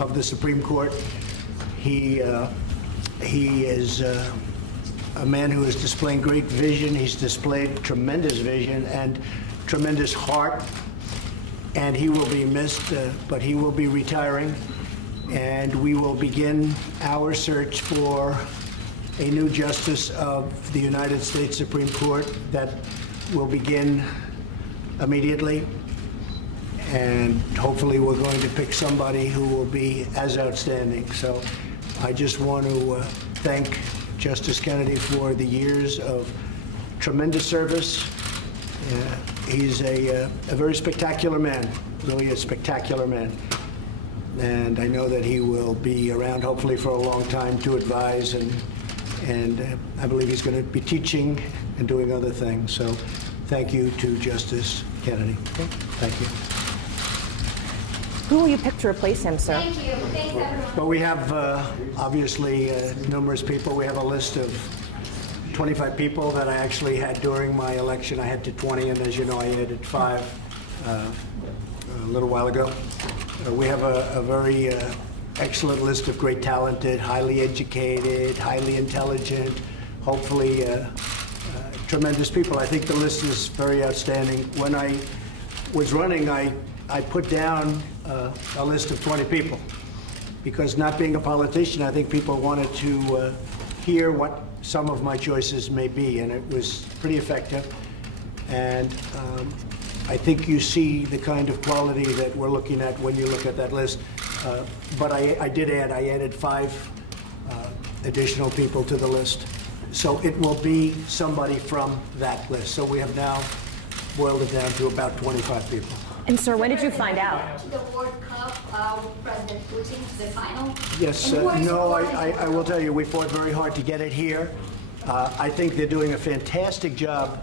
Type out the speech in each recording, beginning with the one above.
of the Supreme Court. He is a man who is displaying great vision. He's displayed tremendous vision and tremendous heart, and he will be missed, but he will be retiring, and we will begin our search for a new justice of the United States Supreme Court that will begin immediately, and hopefully we're going to pick somebody who will be as outstanding. So I just want to thank Justice Kennedy for the years of tremendous service. He's a very spectacular man, really a spectacular man. And I know that he will be around hopefully for a long time to advise, and I believe he's going to be teaching and doing other things. So thank you to Justice Kennedy. Thank you. Who will you pick to replace him, sir? Thank you. Thanks, everyone. Well, we have obviously numerous people. We have a list of 25 people that I actually had during my election. I had to 20, and as you know, I added 5 a little while ago. We have a very excellent list of great talented, highly educated, highly intelligent, hopefully tremendous people. I think the list is very outstanding. When I was running, I put down a list of 20 people because, not being a politician, I think people wanted to hear what some of my choices may be, and it was pretty effective. And I think you see the kind of quality that we're looking at when you look at that list. But I added 5 additional people to the list. So it will be somebody from that list. So we have now boiled it down to about 25 people. And sir, when did you find out? To the World Cup with President Putin to the final. Yes, no, I will tell you, we fought very hard to get it here. I think they're doing a fantastic job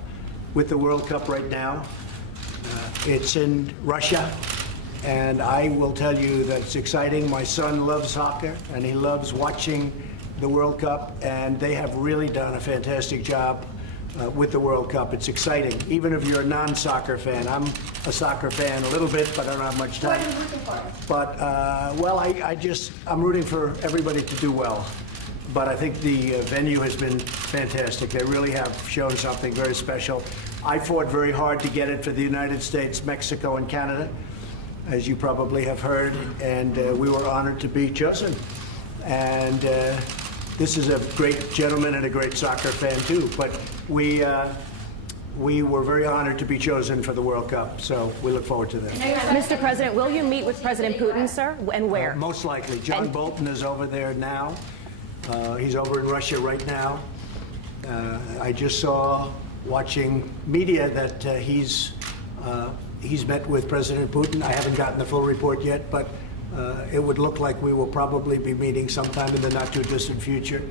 with the World Cup right now. It's in Russia, and I will tell you that it's exciting. My son loves soccer, and he loves watching the World Cup, and they have really done a fantastic job with the World Cup. It's exciting, even if you're a non-soccer fan. I'm a soccer fan a little bit, but I don't have much time. What are you rooting for? But, well, I'm rooting for everybody to do well. But I think the venue has been fantastic. They really have shown something very special. I fought very hard to get it for the United States, Mexico, and Canada, as you probably have heard, and we were honored to be chosen. And this is a great gentleman and a great soccer fan, too. But we were very honored to be chosen for the World Cup, so we look forward to that. Mr. President, will you meet with President Putin, sir, and where? Most likely. John Bolton is over there now. He's over in Russia right now. I just saw, watching media, that he's met with President Putin. I haven't gotten the full report yet, but it would look like we will probably be meeting sometime in the not-too-distant future.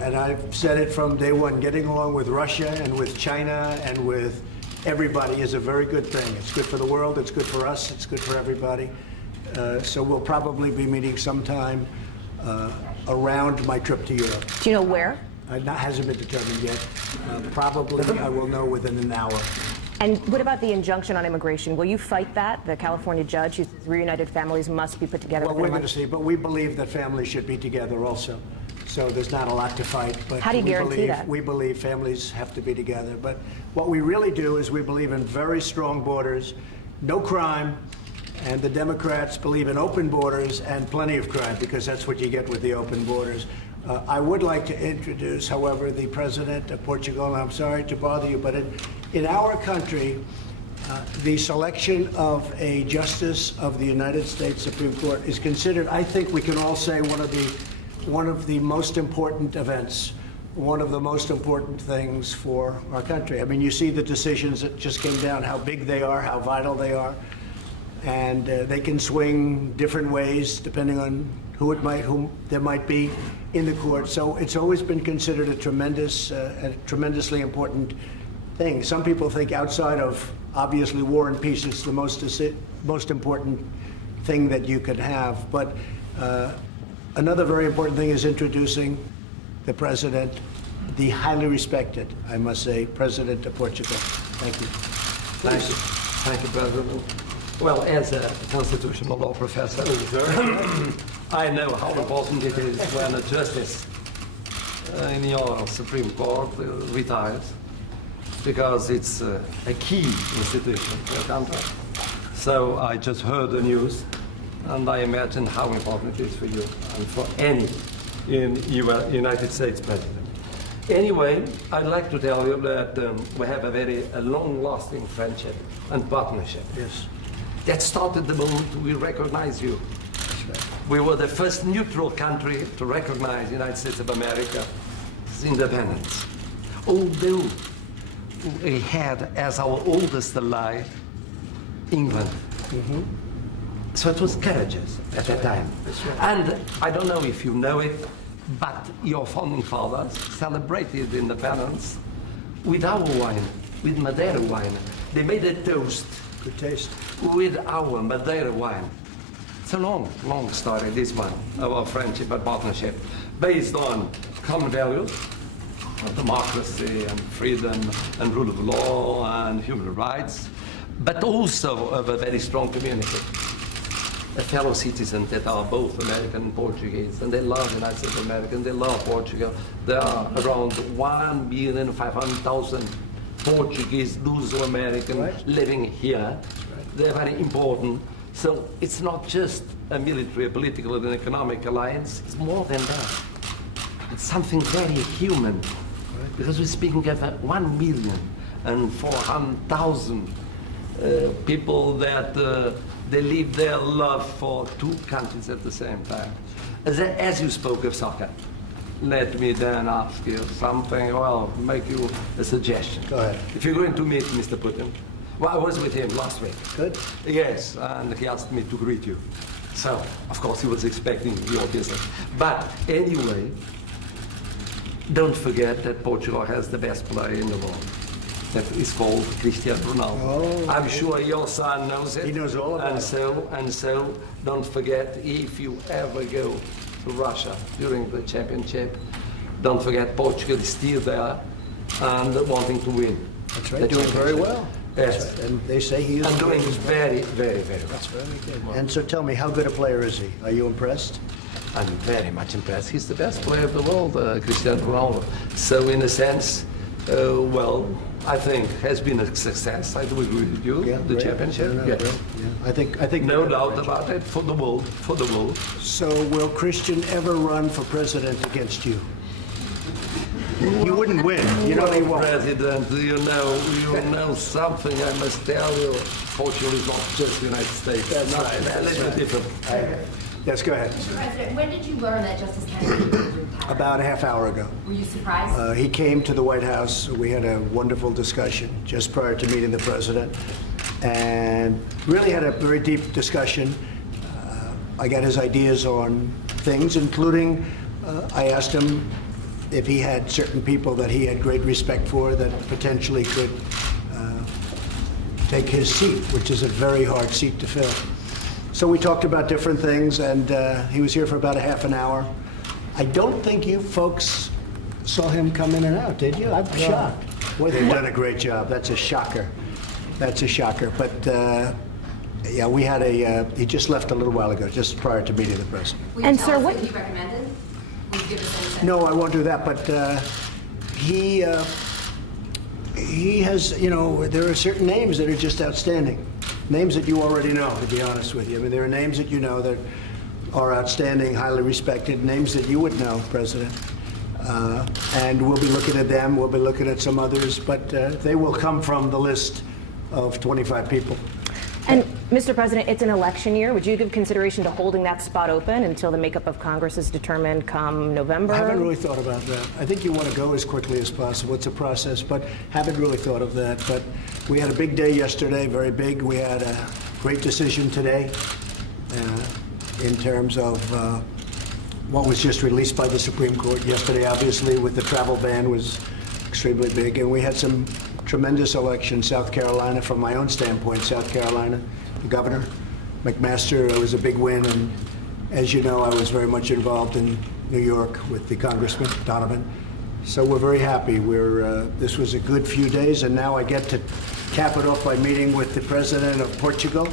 And I've said it from day one, getting along with Russia and with China and with everybody is a very good thing. It's good for the world, it's good for us, it's good for everybody. So we'll probably be meeting sometime around my trip to Europe. Do you know where? That hasn't been determined yet. Probably I will know within an hour. And what about the injunction on immigration? Will you fight that? The California judge who says reunited families must be put together. Well, we're going to see, but we believe that families should be together also. So there's not a lot to fight. But how do you guarantee that? We believe families have to be together. But what we really do is we believe in very strong borders, no crime, and the Democrats believe in open borders and plenty of crime, because that's what you get with the open borders. I would like to introduce, however, the President of Portugal. I'm sorry to bother you, but in our country, the selection of a justice of the United States Supreme Court is considered, I think we can all say, one of the most important events, one of the most important things for our country. I mean, you see the decisions that just came down, how big they are, how vital they are, and they can swing different ways depending on whom there might be in the court. So it's always been considered a tremendously important thing. Some people think, outside of obviously war and peace, it's the most important thing that you could have. But another very important thing is introducing the president, the highly respected, I must say, President of Portugal. Thank you. Thank you, President. Well, as a constitutional law professor, I know how important it is when a justice in your Supreme Court retires, because it's a key institution for a country. So I just heard the news, and I imagine how important it is for you and for any United States president. Anyway, I'd like to tell you that we have a long-lasting friendship and partnership. Yes. That started the moment we recognized you. We were the first neutral country to recognize the United States of America's independence. Although we had as our oldest ally England. So it was courageous at that time. And I don't know if you know it, but your founding fathers celebrated independence with our wine, with Madeira wine. They made a toast. Good taste. With our Madeira wine. It's a long, long story, this one, our friendship and partnership, based on common values of democracy and freedom and rule of law and human rights, but also of a very strong community. A fellow citizens that are both American and Portuguese, and they love the United States of America, and they love Portugal. There are around 1,500,000 Portuguese, Luso-American living here. They're very important. So it's not just a military, a political, and an economic alliance. It's more than that. It's something very human, because we're speaking of 1,400,000 people that they live their love for two countries at the same time. As you spoke of soccer, let me then ask you something, well, make you a suggestion. Go ahead. If you're going to meet Mr. Putin, well, I was with him last week. Good. Yes, and he asked me to greet you. So, of course, he was expecting your visit. But anyway, don't forget that Portugal has the best player in the world. That is called Cristiano Ronaldo. Oh, I'm sure your son knows it. He knows all about it. And so, don't forget, if you ever go to Russia during the championship, don't forget Portugal is still there and wanting to win. That's right. the Doing very championship. well. Yes. That's right. And they say he is. And doing very, very, very well. That's very good. And so tell me, how good a player is he? Are you impressed? I'm very much impressed. He's the best player of the world, Cristiano Ronaldo. So in a sense, well, I think has been a success. I do agree with you. The great. championship. No, Yes. great. Yeah. I think No doubt about it. For the world. For the world. So will Christian ever run for president against you? You wouldn't win. You know he won't. President, you know something. I must tell you. Portugal is not just the United States. That's Not right, a that's little right. different. Yes, go ahead. Mr. President, when did you learn that Justice Kennedy was retiring? About a half hour ago. Were you surprised? He came to the White House. We had a wonderful discussion just prior to meeting the president, and really had a very deep discussion. I got his ideas on things, including I asked him if he had certain people that he had great respect for that potentially could take his seat, which is a very hard seat to fill. So we talked about different things, and he was here for about a half an hour. I don't think you folks saw him come in and out, did you? I'm shocked. Boy, they've done a great job. That's a shocker. That's a shocker. But yeah, we had he just left a little while ago, just prior to meeting the president. Will you And tell sir, us what- who he recommended? Will you give us any sense? No, I won't do that. But he has, you know, there are certain names that are just outstanding. Names that you already know, to be honest with you. I mean, there are names that you know that are outstanding, highly respected, names that you would know, President. And we'll be looking at them. We'll be looking at some others, but they will come from the list of 25 people. And, Mr. President, it's an election year. Would you give consideration to holding that spot open until the makeup of Congress is determined come November? I haven't really thought about that. I think you want to go as quickly as possible. It's a process, but haven't really thought of that. But we had a big day yesterday, very big. We had a great decision today in terms of what was just released by the Supreme Court yesterday, obviously, with the travel ban was extremely big. And we had some tremendous elections. South Carolina, from my own standpoint, South Carolina, the governor, McMaster, was a big win. And as you know, I was very much involved in New York with the Congressman Donovan. So we're very happy. This was a good few days, and now I get to cap it off by meeting with the president of Portugal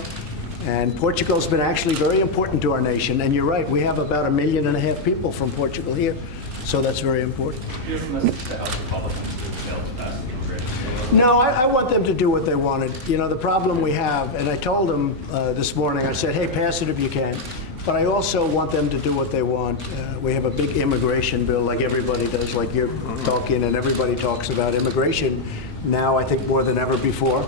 And Portugal's been actually very important to our nation. And you're right, we have about 1.5 million people from Portugal here. So that's very important. Do you have a message to House Republicans who failed to pass the immigration bill? No, I want them to do what they wanted. You know, the problem we have, and I told them this morning, I said, hey, pass it if you can. But I also want them to do what they want. We have a big immigration bill like everybody does, like you're talking, and everybody talks about immigration now, I think, more than ever before.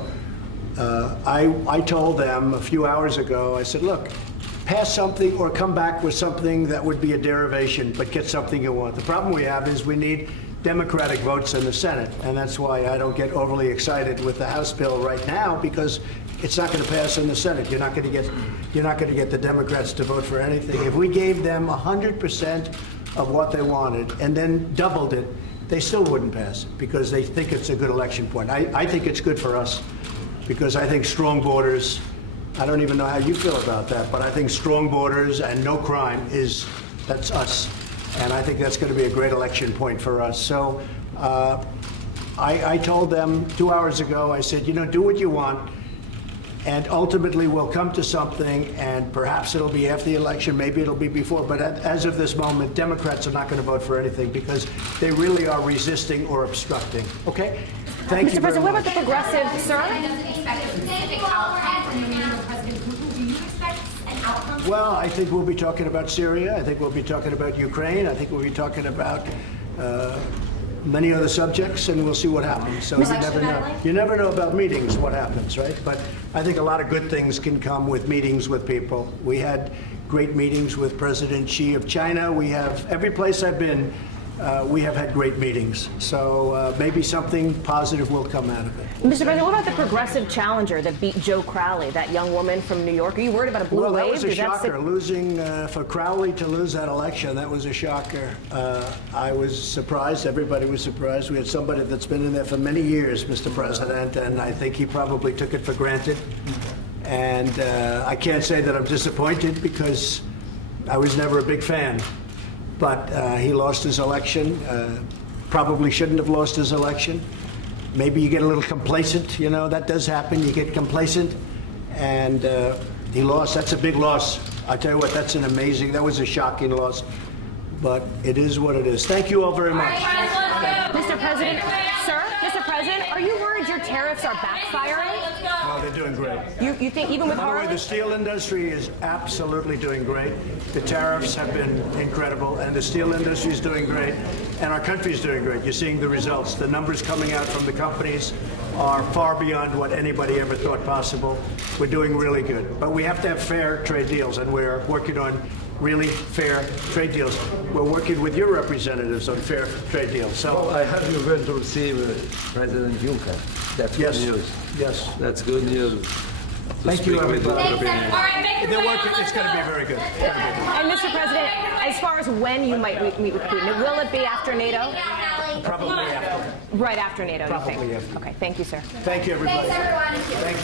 I told them a few hours ago, I said, look, pass something or come back with something that would be a derivation, but get something you want. The problem we have is we need Democratic votes in the Senate, and that's why I don't get overly excited with the House bill right now, because it's not going to pass in the Senate. You're not going to get the Democrats to vote for anything. If we gave them 100% of what they wanted and then doubled it, they still wouldn't pass it because they think it's a good election point. I think it's good for us because I think strong borders, I don't even know how you feel about that, but I think strong borders and no crime that's us. And I think that's going to be a great election point for us. So I told them 2 hours ago, I said, you know, do what you want, and ultimately we'll come to something, and perhaps it'll be after the election, maybe it'll be before, but as of this moment, Democrats are not going to vote for anything because they really are resisting or obstructing. Okay? Thank you Mr. very President, what much. about the progressive, sir? Doesn't expect a specific outcome from your meeting with President Putin. Do you expect an outcome? Well, I think we'll be talking about Syria. I think we'll be talking about Ukraine. I think we'll be talking about many other subjects, and we'll see what happens. So you never know. You never know about meetings, what happens, right? But I think a lot of good things can come with meetings with people. We had great meetings with President Xi of China. We have, every place I've been, we have had great meetings. So maybe something positive will come out of it. Mr. President, what about the progressive challenger that beat Joe Crowley, that young woman from New York? Are you worried about a blue Well, wave? that was a Does that shocker. Losing for Crowley to lose that election, that was a shocker. I was surprised. Everybody was surprised. We had somebody that's been in there for many years, Mr. President, and I think he probably took it for granted. And I can't say that I'm disappointed because I was never a big fan. But he lost his election. Probably shouldn't have lost his election. Maybe you get a little complacent, you know, that does happen. You get complacent, and he lost. That's a big loss. I tell you what, that was a shocking loss, but it is what it is. Thank you all very much. Mr. President, sir, Mr. President, are you worried your tariffs are backfiring? Well, they're doing great. You think even with By the way, Harley? the steel industry is absolutely doing great. The tariffs have been incredible, and the steel industry is doing great, and our country is doing great. You're seeing the results. The numbers coming out from the companies are far beyond what anybody ever thought possible. We're doing really good. But we have to have fair trade deals, and we're working on really fair trade deals. We're working with your representatives on fair trade deals. So, I heard you're going to receive President Juncker. That's yes, good news. yes. That's good news. Thank you, everybody. All right, make your They're way working. on. It's going to be very good. And Mr. President, as far as when you might meet with Putin, will it be after NATO? Probably after. Right after NATO, you Probably think? after. Okay, thank you, sir. Thank you, everybody. Thanks, everyone. Thank you.